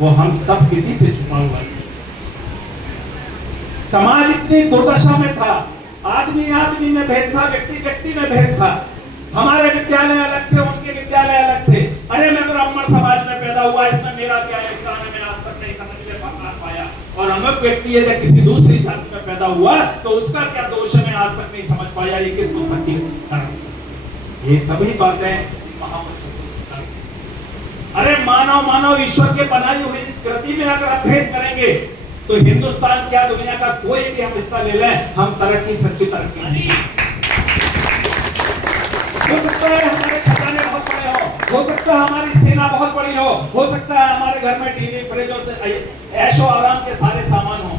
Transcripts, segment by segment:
वो हम सब किसी से छुपा हुआ है। समाज इतनी दुर्दशा में था, आदमी आदमी में भेद था, व्यक्ति व्यक्ति में भेद था। हमारे विद्यालय अलग थे, उनके विद्यालय अलग थे। अरे मैं ब्राह्मण समाज में पैदा हुआ, इसमें मेरा क्या योगदान है, मैं आज तक नहीं समझ पाया। और अमुक व्यक्ति है जब किसी दूसरी जाति में पैदा हुआ तो उसका क्या दोष है, मैं आज तक नहीं समझ पाया। ये किस पुस्तक की कारण? ये सभी बातें महापुरुषों की। अरे मानव मानव ईश्वर के बनाई हुई इस कृति में अगर आप भेद करेंगे तो हिंदुस्तान क्या दुनिया का कोई भी हम हिस्सा ले लें, हम तरक्की, सच्ची तरक्की नहीं। हो सकता है हमारे खजाने बहुत बड़े हो सकता है हमारी सेना बहुत बड़ी हो सकता है हमारे घर में टीवी, फ्रिज और ऐशो आराम के सारे सामान हो,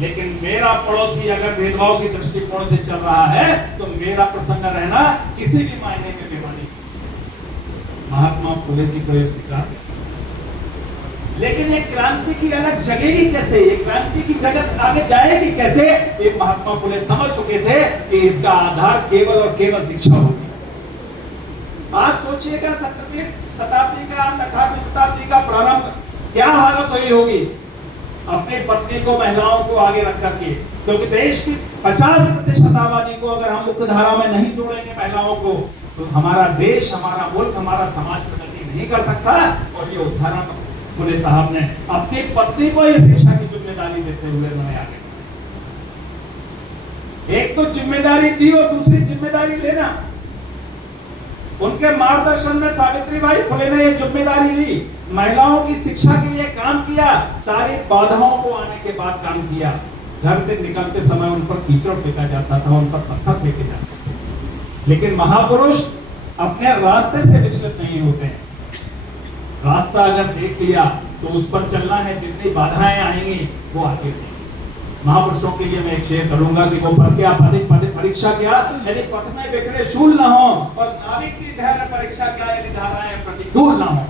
लेकिन मेरा पड़ोसी अगर भेदभाव की दृष्टिकोण से चल रहा है तो मेरा प्रसन्न रहना किसी भी मायने में बेमानी। महात्मा फुले जी को यह स्वीकार, लेकिन एक क्रांति की अलग जगेगी कैसे, एक क्रांति की जगत आगे जाएगी कैसे, ये महात्मा फुले समझ चुके थे कि इसका आधार केवल और केवल शिक्षा होगी। आप सोचिएगा 17वीं शताब्दी का, 18वीं शताब्दी का प्रारंभ, क्या हालत हुई होगी अपनी पत्नी को, महिलाओं को आगे रख करके, क्योंकि देश की 50% आबादी को अगर हम मुख्य धारा में नहीं जोड़ेंगे महिलाओं को, तो हमारा देश, हमारा मुल्क, हमारा समाज प्रगति नहीं कर सकता। और ये उदाहरण फुले साहब ने अपनी पत्नी को ये शिक्षा की जिम्मेदारी देते हुए उन्होंने आगे, एक तो जिम्मेदारी दी और दूसरी जिम्मेदारी लेना। उनके मार्गदर्शन में सावित्रीबाई फुले ने ये जिम्मेदारी ली, महिलाओं की शिक्षा के लिए काम किया, सारी बाधाओं को आने के बाद काम किया। घर से निकलते समय उन पर कीचड़ फेंका जाता था, उन पर पत्थर फेंके जाते थे, लेकिन महापुरुष अपने रास्ते से विचलित नहीं होते हैं। रास्ता अगर देख लिया तो उस पर चलना है, जितनी बाधाएं आएंगी वो आगे। महापुरुषों के लिए मैं एक शेर करूंगा कि वो पथ क्या परीक्षा क्या, यदि पथ में बिखरे शूल न हो, और नाविक की धैर्य परीक्षा क्या, यदि धाराएं प्रतिकूल न हो।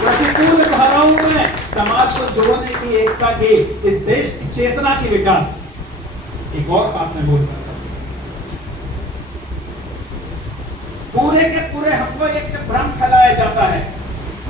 प्रतिकूल धाराओं में समाज को जोड़ने की, एकता की, इस देश की चेतना की विकास। एक और बात मैं बोल रहा था, पूरे के पूरे हमको एक भ्रम फैलाया जाता है।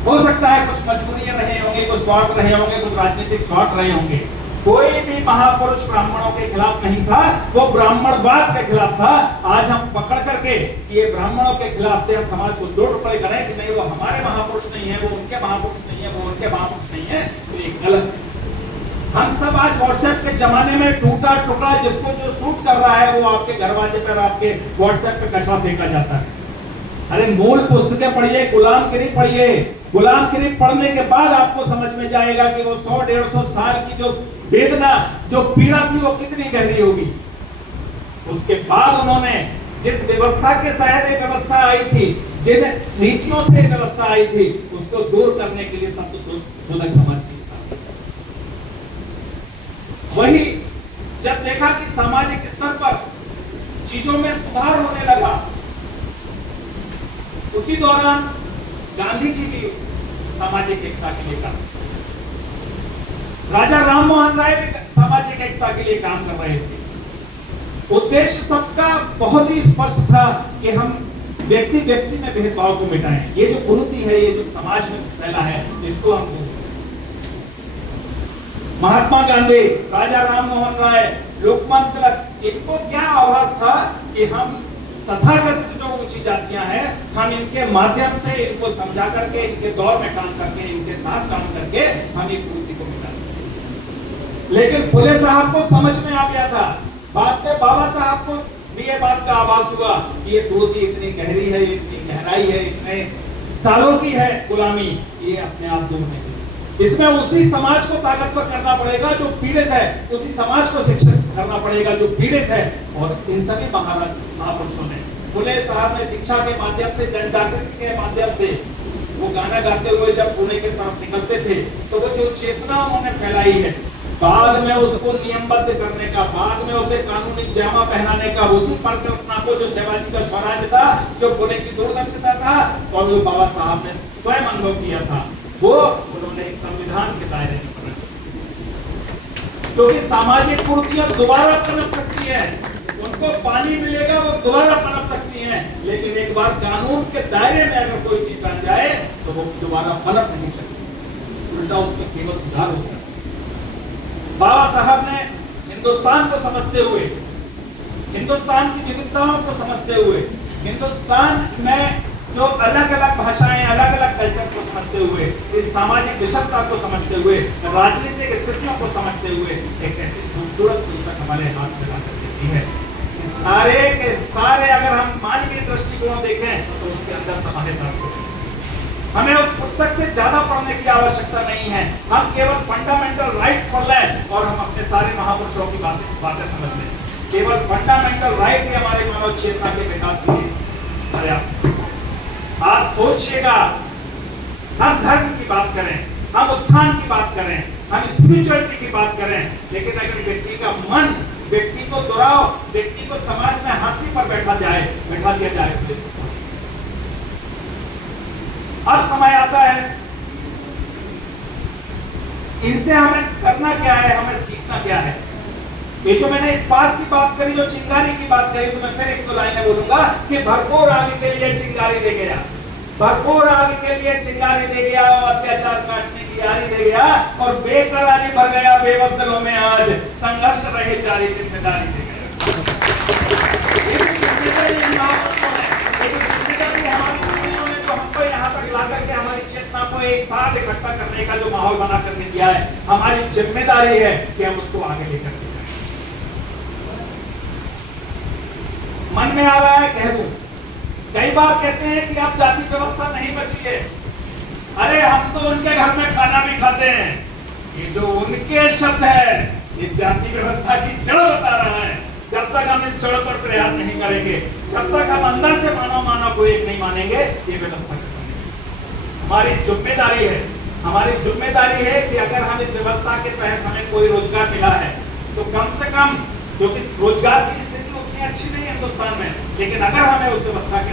हो सकता है कुछ मजबूरियां रहे होंगे, कुछ स्वार्थ रहे होंगे, कुछ राजनीतिक स्वार्थ रहे होंगे। कोई भी महापुरुष ब्राह्मणों के खिलाफ नहीं था, वो ब्राह्मणवाद के खिलाफ था। आज हम पकड़ करके ये ब्राह्मणों के खिलाफ थे, हम समाज को दो टुकड़े करें कि नहीं वो हमारे महापुरुष नहीं है, वो उनके महापुरुष नहीं है, वो उनके महापुरुष नहीं है, तो ये गलत है। हम सब आज व्हाट्सएप के जमाने में टूटा टुकड़ा जिसको जो सूट कर रहा है वो आपके दरवाजे पर, आपके व्हाट्सएप पे कचरा फेंका जाता है। अरे मूल पुस्तकें पढ़िए, गुलामगिरी पढ़िए। गुलामगिरी पढ़ने के बाद आपको समझ में जाएगा कि वो 100-150 साल की जो वेदना, जो पीड़ा थी, वो कितनी गहरी होगी। उसके बाद उन्होंने जिस व्यवस्था के शायद एक व्यवस्था आई थी, जिन नीतियों से व्यवस्था आई थी, उसको दूर करने के लिए संत सुलभ समाज की स्थापना। वही जब देखा कि सामाजिक स्तर पर चीजों में सुधार होने लगा, उसी दौरान गांधी जी भी सामाजिक एकता के लिए काम, राजा राम मोहन राय भी सामाजिक एकता के लिए काम कर रहे थे। उद्देश्य सबका बहुत ही स्पष्ट था कि हम व्यक्ति व्यक्ति में भेदभाव को मिटाएं। ये जो कुरीति है, ये जो समाज में फैला है, इसको हम दूर करें। महात्मा गांधी, राजा राम मोहन राय, लोकमान्य तिलक, इनको क्या आभास था कि हम तथाकथित जो ऊंची जातियां हैं, हम इनके माध्यम से इनको समझा करके, इनके दौर में काम करके, इनके साथ काम करके हम एक कुरीति को मिटा दें। लेकिन फुले साहब को समझ में आ गया था। बाद में बाबा साहब को भी ये बात का आभास हुआ कि ये कुरीति इतनी गहरी है, इतनी गहराई है, इतने सालों की है गुलामी, ये अपने आप दूर नहीं। इसमें उसी समाज को ताकतवर करना पड़ेगा जो पीड़ित है, उसी समाज को शिक्षित करना पड़ेगा जो पीड़ित है। और इन सभी महापुरुषों ने, फुले साहब ने शिक्षा के माध्यम से, जनजागृति के माध्यम से, वो गाना गाते हुए जब पुणे के तरफ निकलते थे तो वो जो चेतना उन्होंने फैलाई है, बाद में उसको नियमबद्ध करने का, बाद में उसे कानूनी जामा पहनाने का, उसी परिकल्पना को जो शिवाजी का स्वराज था, जो फुले की दूरदर्शिता था, और जो बाबा साहब ने स्वयं अनुभव किया था, वो उन्होंने एक संविधान के दायरे में पकड़ा। क्योंकि सामाजिक कुरीतियां दोबारा पनप सकती है, उनको पानी मिलेगा, वो दोबारा पनप सकती हैं। है, लेकिन एक बार कानून के दायरे में अगर कोई चीज बन जाए तो वो दोबारा पलट नहीं सकती, उल्टा उसमें केवल सुधार होता है। बाबा साहब ने हिंदुस्तान को समझते हुए, हिंदुस्तान की विविधताओं को समझते हुए, हिंदुस्तान में जो अलग अलग भाषाएं, अलग अलग कल्चर को समझते हुए, इस सामाजिक विषमता को समझते हुए, राजनीतिक स्थितियों को समझते हुए एक ऐसी खूबसूरत पुस्तक हमारे हाथ में ला कर देती है कि सारे के सारे अगर हम मानवीय दृष्टिकोण देखें तो उसके अंदर समाहित हैं। हमें उस पुस्तक से ज्यादा पढ़ने की आवश्यकता नहीं है, हम केवल फंडामेंटल राइट्स पढ़ लें और हम अपने सारे महापुरुषों की बातें समझ लें। केवल फंडामेंटल राइट ही हमारे मानव चेतना के विकास के लिए पर्याप्त। आप सोचिएगा, हम धर्म की बात करें, हम उत्थान की बात करें, हम स्पिरिचुअलिटी की बात करें, लेकिन अगर व्यक्ति का मन, व्यक्ति को दुराव, व्यक्ति को समाज में हंसी पर बैठा दिया जाए तो अब समय आता है, इनसे हमें करना क्या है, हमें सीखना क्या है। ये जो मैंने इस बात की बात करी, जो चिंगारी की बात करी, तो मैं फिर एक दो लाइनें बोलूंगा कि भरपूर आग के लिए चिंगारी दे गया, भरपूर आग के लिए चिंगारी दे गया, अत्याचार काटने की यारी दे गया और बेकरारी भर गया बेबस दिलों में, आज संघर्ष रहे जारी, जिम्मेदारी दे गया। हमको यहाँ तक ला करके हमारी चेतना को एक साथ इकट्ठा करने का जो माहौल बना करके दिया है, हमारी जिम्मेदारी है कि हम उसको आगे लेकर के जाएं। मन में आ रहा है कह दूं, कई बार कहते हैं कि अब जाति व्यवस्था नहीं बची है। अरे हम तो उनके घर में खाना भी खाते हैं। ये जो उनके शब्द है, ये जाति व्यवस्था की जड़ बता रहा है। जब तक हम इस जड़ पर प्रयास नहीं करेंगे, जब तक हम अंदर से मानव को एक नहीं मानेंगे, ये व्यवस्था हमारी जिम्मेदारी है। हमारी जिम्मेदारी है कि अगर हम इस व्यवस्था के तहत हमें कोई रोजगार मिला है तो कम से कम, क्योंकि रोजगार की स्थिति उतनी अच्छी नहीं है हिंदुस्तान में, लेकिन अगर हमें उस व्यवस्था के